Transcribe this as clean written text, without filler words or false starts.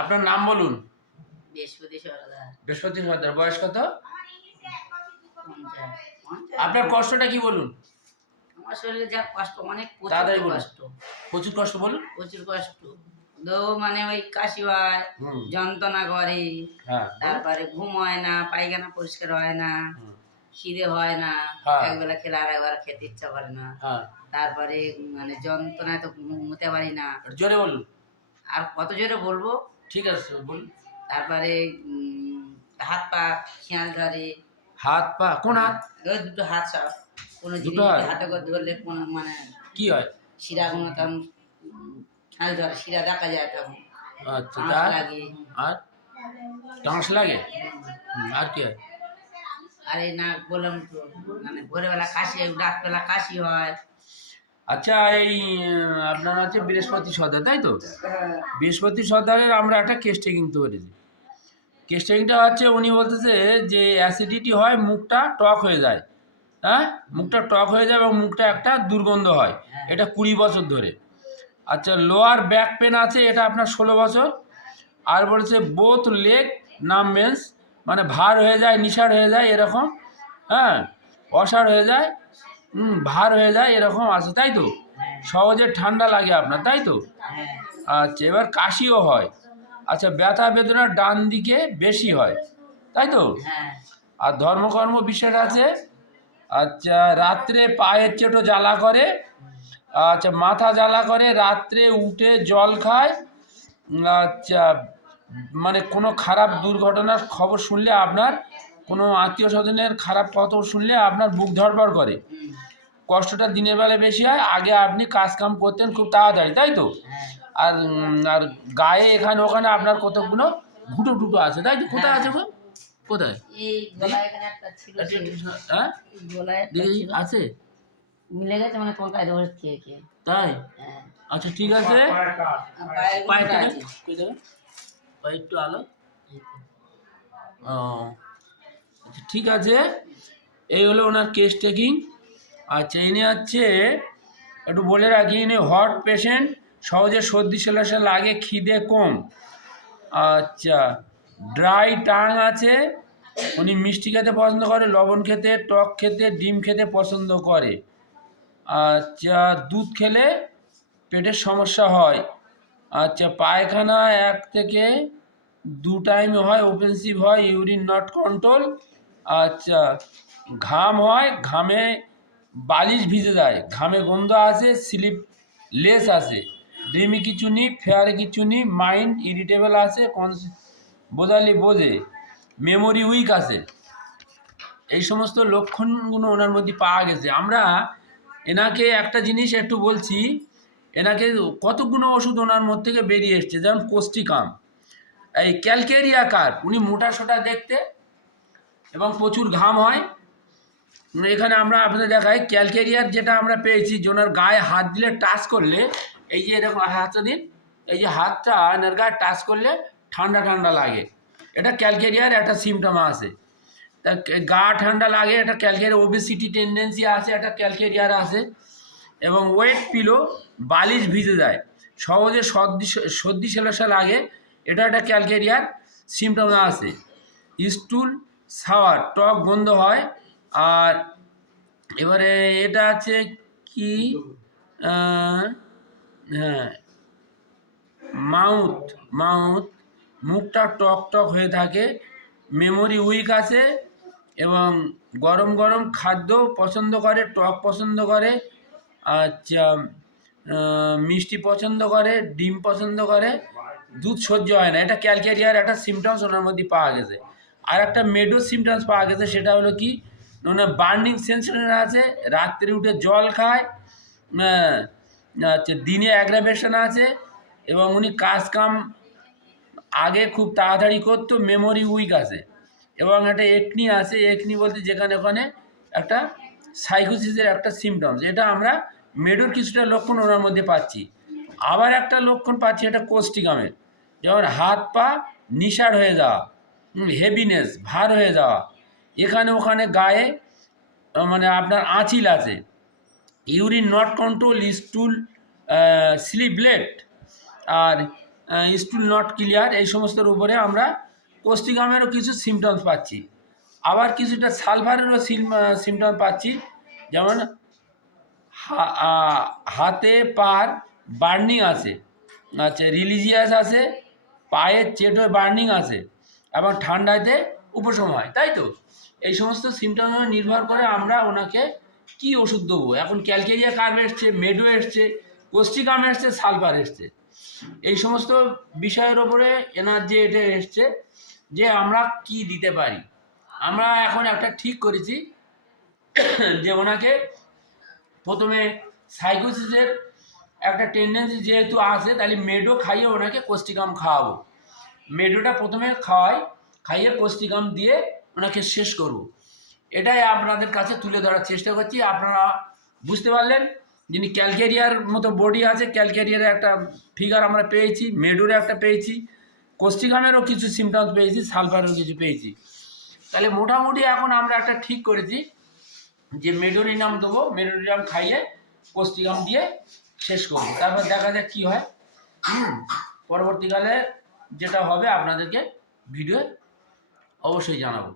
আপনার নাম বলুন। বৃহস্পতি সরদার। বৃহস্পতি সর্দার। বয়স কত? 50। আপনার কষ্টটা কি বলুন? আমার শরীরে যা কষ্ট, অনেক তাড়াতাড়ি প্রচুর বলুন। কষ্ট, প্রচুর কষ্ট বলুন। প্রচুর কষ্ট। মানে ওই কাশি হয়, যন্ত্রণা করে, হ্যাঁ। তারপরে ঘুম হয় না, পায়খানা পরিষ্কার হয় না, খিদে হয় না, হ্যাঁ। একবেলা খেলে আর একবার খেতে ইচ্ছা করে না। হ্যাঁ। তারপরে মানে যন্ত্রণায় তো ঘুমোতে পারি না। জোরে বলুন। আর কত জোরে বলবো? ঠিক আছে বলুন। তারপরে হাত পা খেয়াল ধরে। হাত পা কোন হাত? ওই দুটো হাত সব কোনো দুটো জিনিস হাত? হাতে করে ধরলে কোনো মানে কি হয়? শিরাগুলো তখন খেয়াল ধরে, শিরা দেখা যায় তখন। আচ্ছা। আঁশ লাগে। আর টাঁস লাগে? আর কি হয়? আর এই না বললাম তো, মানে ভোরবেলা কাশি, রাতবেলা কাশি হয়। আচ্ছা, এই আপনার হচ্ছে বৃহস্পতি সর্দার, তাই তো? বৃহস্পতি সর্দারের আমরা একটা কেস টেকিং করেছি। কেস টেকিংটা হচ্ছে উনি বলতেছে যে অ্যাসিডিটি হয়, মুখটা টক হয়ে যায়। হ্যাঁ, মুখটা টক হয়ে যায় এবং মুখটা একটা দুর্গন্ধ হয়। এটা 20 বছর ধরে। আচ্ছা, লোয়ার ব্যাক পেন আছে, এটা আপনার 16 বছর। আর বলছে বোথ লেগ নামবেন্স, মানে ভার হয়ে যায়, নিশার হয়ে যায় এরকম। হ্যাঁ, অসাড় হয়ে যায়, ভার হয়ে যায় এরকম আছে, তাই তো? সহজে ঠান্ডা লাগে আপনার, তাই তো? আচ্ছা, এবার কাশিও হয়। আচ্ছা, ব্যথা বেদনা ডান দিকে বেশি হয়, তাই তো? আর ধর্মকর্ম বিষয় আছে। আচ্ছা, রাত্রে পায়ের চেটো জ্বালা করে। আচ্ছা, মাথা জ্বালা করে, রাত্রে উঠে জল খায়। আচ্ছা, মানে কোনো খারাপ দুর্ঘটনার খবর শুনলে, আপনার কোনো আত্মীয় স্বজনের খারাপ কথা শুনলে আপনার বুক ধড়ফড় করে। কষ্টটা দিনের বেলায় বেশি হয়। আগে আপনি কাজ কাম করতেন খুব তাড়াতাড়ি, তাই তো? আর আর গায়ে এখানে ওখানে আপনার কতগুলো ঘুটো টুটো আছে, তাই তো? কোথায় আছে গো? কোথায়? এই গলায় এখানে একটা ছিল, হ্যাঁ, গলায় একটা ছিল, আছে, মিলে গেছে মানে তোমার কাছে ধরে খেয়ে খেয়ে। তাই? আচ্ছা, ঠিক আছে। পায়েরটা আছে। পায়ে একটু আলো। ও আচ্ছা, ঠিক আছে। এই হলো ওনার কেস টেকিং। আচ্ছা, ইনি হচ্ছে, একটু বলে রাখি, ইনি হট পেশেন্ট, সহজে সর্দি সেলাসা লাগে, খিদে কম। আচ্ছা, ড্রাই টাং আছে, উনি মিষ্টি খেতে পছন্দ করে, লবণ খেতে, টক খেতে, ডিম খেতে পছন্দ করে। আচ্ছা, দুধ খেলে পেটের সমস্যা হয়। আচ্ছা, পায়খানা 1 থেকে 2 টাইম হয়, অফেন্সিভ হয়, ইউরিন নট কন্ট্রোল। আচ্ছা, ঘাম হয়, ঘামে বালিশ ভিজে যায়, ঘামে গন্ধ আছে, স্লিপ লেস আছে, ড্রিমি কিছু নেই, ফেয়ারে কিছু নেই, মাইন্ড ইরিটেবল আছে, বোঝালি বোঝে, মেমোরি উইক আছে। এই সমস্ত লক্ষণগুলো ওনার মধ্যে পাওয়া গেছে। আমরা এনাকে একটা জিনিস একটু বলছি, এনাকে কতগুলো ওষুধ ওনার মধ্যে থেকে বেরিয়ে এসছে, যেমন কোস্টিকাম, এই ক্যালকেরিয়া কার্প, উনি মোটা সোটা দেখতে এবং প্রচুর ঘাম হয়। এখানে আমরা আপনাদের দেখাই ক্যালকেরিয়ার যেটা আমরা পেয়েছি, যে ওনার গায়ে হাত দিলে, টাচ করলে, এই যে এরকম হাতটা দিন, এই যে হাতটা এনার গায়ে টাচ করলে ঠান্ডা ঠান্ডা লাগে। এটা ক্যালকেরিয়ার একটা সিমটম আছে। তা গা ঠান্ডা লাগে, এটা ক্যালকেরিয়ার। ওবেসিটি টেন্ডেন্সি আছে, এটা ক্যালকেরিয়ার আছে। এবং ওয়েট পিলো, বালিশ ভিজে যায়, সহজে সর্দি সেলাসা লাগে, এটা একটা ক্যালকেরিয়ার সিমটম আছে। স্টুল সাওয়ার, টক গন্ধ হয়। আর এবারে এটা আছে কি, হ্যাঁ, মাউথ, মুখটা টক টক হয়ে থাকে, মেমোরি উইক আছে, এবং গরম গরম খাদ্য পছন্দ করে, টক পছন্দ করে। আচ্ছা, মিষ্টি পছন্দ করে, ডিম পছন্দ করে, দুধ সহ্য হয় না। এটা ক্যালকেরিয়ার একটা সিমটমস ওনার মধ্যে পাওয়া গেছে। আর একটা মেডো সিমটমস পাওয়া গেছে, সেটা হলো কি, ওনার বার্নিং সেন্সেশন আছে, রাত্রে উঠে জল খায়, আচ্ছা, দিনে অ্যাগ্রাভেশন আছে, এবং উনি কাজ কাম আগে খুব তাড়াতাড়ি করতো, মেমোরি উইক আছে, এবং একটা একনি আছে। একনি বলতে যেখানে ওখানে একটা সাইকোসিসের একটা সিমটমস। এটা আমরা মেডোর কিছুটা লক্ষণ ওনার মধ্যে পাচ্ছি। আবার একটা লক্ষণ পাচ্ছি, এটা কোস্টিকামের, যেমন হাত পা নিশার হয়ে যাওয়া, হেভিনেস, ভার হয়ে যাওয়া, এখানে ওখানে গায়ে মানে আপনার আঁচিল আছে, ইউরিন নট কন্ট্রোল, স্টুল স্লিপলেট, আর স্টুল নট ক্লিয়ার, এই সমস্তর উপরে আমরা কোস্টিকামেরও কিছু সিমটমস পাচ্ছি। আবার কিছুটা সালফারেরও সিমটম পাচ্ছি, যেমন হাতে পার বার্নিং আছে, আচ্ছা রিলিজিয়াস আছে, পায়ের চেটো বার্নিং আছে এবং ঠান্ডাতে উপশম হয়, তাই তো? এই সমস্ত সিমটম নির্ভর করে আমরা ওনাকে কি ওষুধ দেবো। এখন ক্যালকেরিয়া কার্ভ এসছে, মেডো এসছে, কোস্টিকাম এসছে, সালফার এসছে, এই সমস্ত বিষয়ের ওপরে এনার যে এটা এসছে যে আমরা কি দিতে পারি। আমরা এখন একটা ঠিক করেছি যে ওনাকে প্রথমে সাইকোসিসের একটা টেন্ডেন্সি যেহেতু আছে, তাহলে মেডো খাইয়ে ওনাকে কোস্টিকাম খাওয়াবো। মেডোটা প্রথমে খাইয়ে কোস্টিকাম দিয়ে ওনাকে শেষ করব। এটাই আপনাদের কাছে তুলে ধরার চেষ্টা করছি। আপনারা বুঝতে পারলেন, যিনি ক্যালকেরিয়ার মতো বডি আছে, ক্যালকেরিয়ার একটা ফিগার আমরা পেয়েছি, মেডোর একটা পেয়েছি, কোস্টিকামেরও কিছু সিমটমস পেয়েছি, সালফারেরও কিছু পেয়েছি। তাহলে মোটামুটি এখন আমরা একটা ঠিক করেছি যে মেডোরিনাম দেবো, মেডোরিনাম খাইয়ে কোস্টিকাম দিয়ে শেষ করবো, তারপর দেখা যাক কী হয়। পরবর্তীকালে যেটা হবে আপনাদেরকে ভিডিও অবশ্যই জানাবো।